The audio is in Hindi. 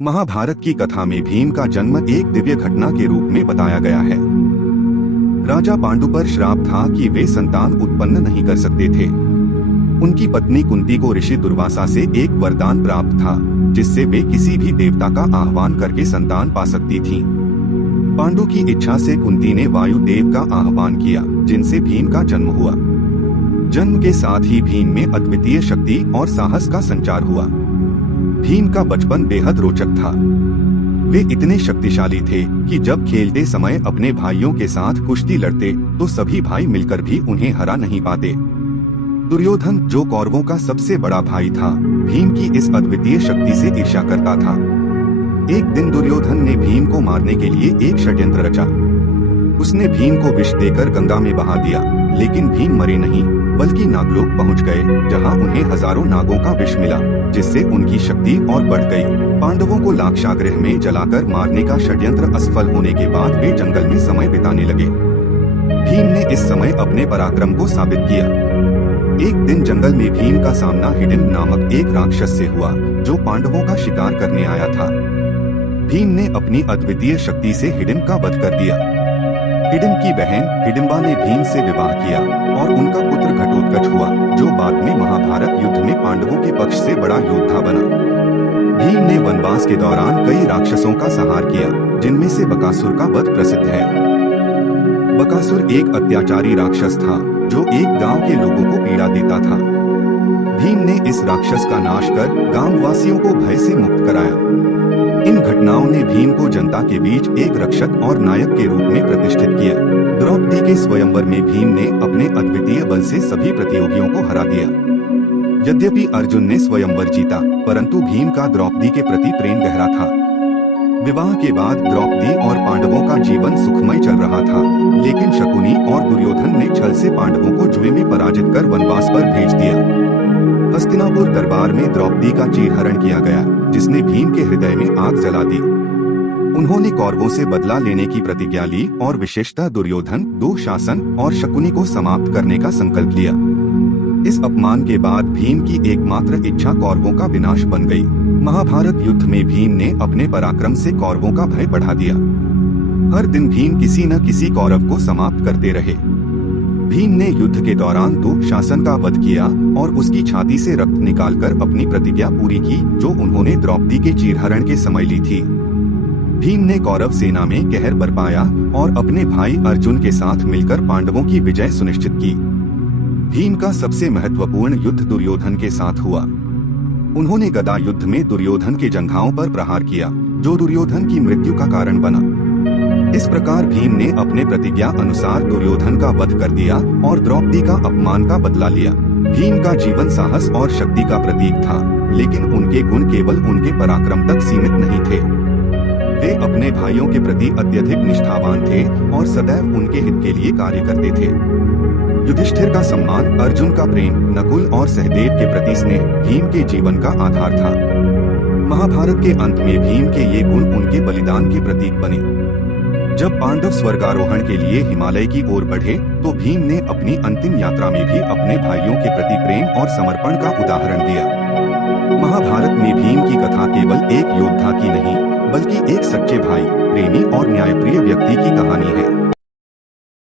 महाभारत की कथा में भीम का जन्म एक दिव्य घटना के रूप में बताया गया है। राजा पांडु पर श्राप था कि वे संतान उत्पन्न नहीं कर सकते थे। उनकी पत्नी कुंती को ऋषि दुर्वासा से एक वरदान प्राप्त था, जिससे वे किसी भी देवता का आह्वान करके संतान पा सकती थीं। पांडु की इच्छा से कुंती ने वायु देव का आह्वान किया, जिनसे भीम का जन्म हुआ। जन्म के साथ ही भीम में अद्वितीय शक्ति और साहस का संचार हुआ। भीम का बचपन बेहद रोचक था। वे इतने शक्तिशाली थे कि जब खेलते समय अपने भाइयों के साथ कुश्ती लड़ते तो सभी भाई मिलकर भी उन्हें हरा नहीं पाते। दुर्योधन, जो कौरवों का सबसे बड़ा भाई था, भीम की इस अद्वितीय शक्ति से ईर्ष्या करता था। एक दिन दुर्योधन ने भीम को मारने के लिए एक षड्यंत्र रचा। उसने भीम को विष देकर गंगा में बहा दिया, लेकिन भीम मरे नहीं, बल्कि नागलोक पहुंच गए, जहां उन्हें हजारों नागों का विष मिला, जिससे उनकी शक्ति और बढ़ गई। पांडवों को लाक्षागृह में जलाकर मारने का षड्यंत्र असफल होने के बाद वे जंगल में समय बिताने लगे। भीम ने इस समय अपने पराक्रम को साबित किया। एक दिन जंगल में भीम का सामना हिडिंब नामक एक राक्षस से हुआ, जो पांडवों का शिकार करने आया था। भीम ने अपनी अद्वितीय शक्ति से हिडिंब का वध कर दिया। हिडिंब की बहन हिडिंबा ने भीम से विवाह किया और उनका पुत्र घटोत्कच हुआ, जो बाद में महाभारत युद्ध में पांडवों के पक्ष से बड़ा योद्धा बना। भीम ने वनवास के दौरान कई राक्षसों का संहार किया, जिनमें से बकासुर का वध प्रसिद्ध है। बकासुर एक अत्याचारी राक्षस था, जो एक गांव के लोगों को पीड़ा देता था। भीम ने इस राक्षस का नाश कर गांव वासियों को भय से मुक्त कराया। इन घटनाओं ने भीम को जनता के बीच एक रक्षक और नायक के रूप में प्रतिष्ठित किया। द्रौपदी के स्वयंवर में भीम ने अपने अद्वितीय बल से सभी प्रतियोगियों को हरा दिया। यद्यपि अर्जुन ने स्वयंवर जीता, परंतु भीम का द्रौपदी के प्रति प्रेम गहरा था। विवाह के बाद द्रौपदी और पांडवों का जीवन सुखमय चल रहा था, लेकिन शकुनी और दुर्योधन ने छल से पांडवों को जुए में पराजित कर वनवास पर भेज दिया। हस्तिनापुर दरबार में द्रौपदी का चीरहरण किया गया, जिसने भीम के हृदय में आग जला दी। उन्होंने कौरवों से बदला लेने की प्रतिज्ञा ली और विशेषतः दुर्योधन, दुःशासन और शकुनी को समाप्त करने का संकल्प लिया। इस अपमान के बाद भीम की एकमात्र इच्छा कौरवों का विनाश बन गई। महाभारत युद्ध में भीम ने अपने पराक्रम से कौरवों का भय बढ़ा दिया। हर दिन भीम किसी न किसी कौरव को समाप्त करते रहे। भीम ने युद्ध के दौरान दुःशासन का वध किया और उसकी छाती से रक्त निकालकर अपनी प्रतिज्ञा पूरी की, जो उन्होंने द्रौपदी के चीरहरण के समय ली थी। भीम ने कौरव सेना में कहर बरपाया और अपने भाई अर्जुन के साथ मिलकर पांडवों की विजय सुनिश्चित की। भीम का सबसे महत्वपूर्ण युद्ध दुर्योधन के साथ हुआ। उन्होंने गदा युद्ध में दुर्योधन के जंघाओं पर प्रहार किया, जो दुर्योधन की मृत्यु का कारण बना। इस प्रकार भीम ने अपने प्रतिज्ञा अनुसार दुर्योधन का वध कर दिया और द्रौपदी का अपमान का बदला लिया। भीम का जीवन साहस और शक्ति का प्रतीक था, लेकिन उनके गुण केवल उनके पराक्रम तक सीमित नहीं थे। वे अपने भाइयों के प्रति अत्यधिक निष्ठावान थे और सदैव उनके हित के लिए कार्य करते थे। युधिष्ठिर का सम्मान, अर्जुन का प्रेम, नकुल और सहदेव के प्रति स्नेह भीम के जीवन का आधार था। महाभारत के अंत में भीम के ये गुण उनके बलिदान के प्रतीक बने। जब पांडव स्वर्गारोहण के लिए हिमालय की ओर बढ़े, तो भीम ने अपनी अंतिम यात्रा में भी अपने भाइयों के प्रति प्रेम और समर्पण का उदाहरण दिया। महाभारत में भीम की कथा केवल एक योद्धा की नहीं, बल्कि एक सच्चे भाई, प्रेमी और न्यायप्रिय व्यक्ति की कहानी है।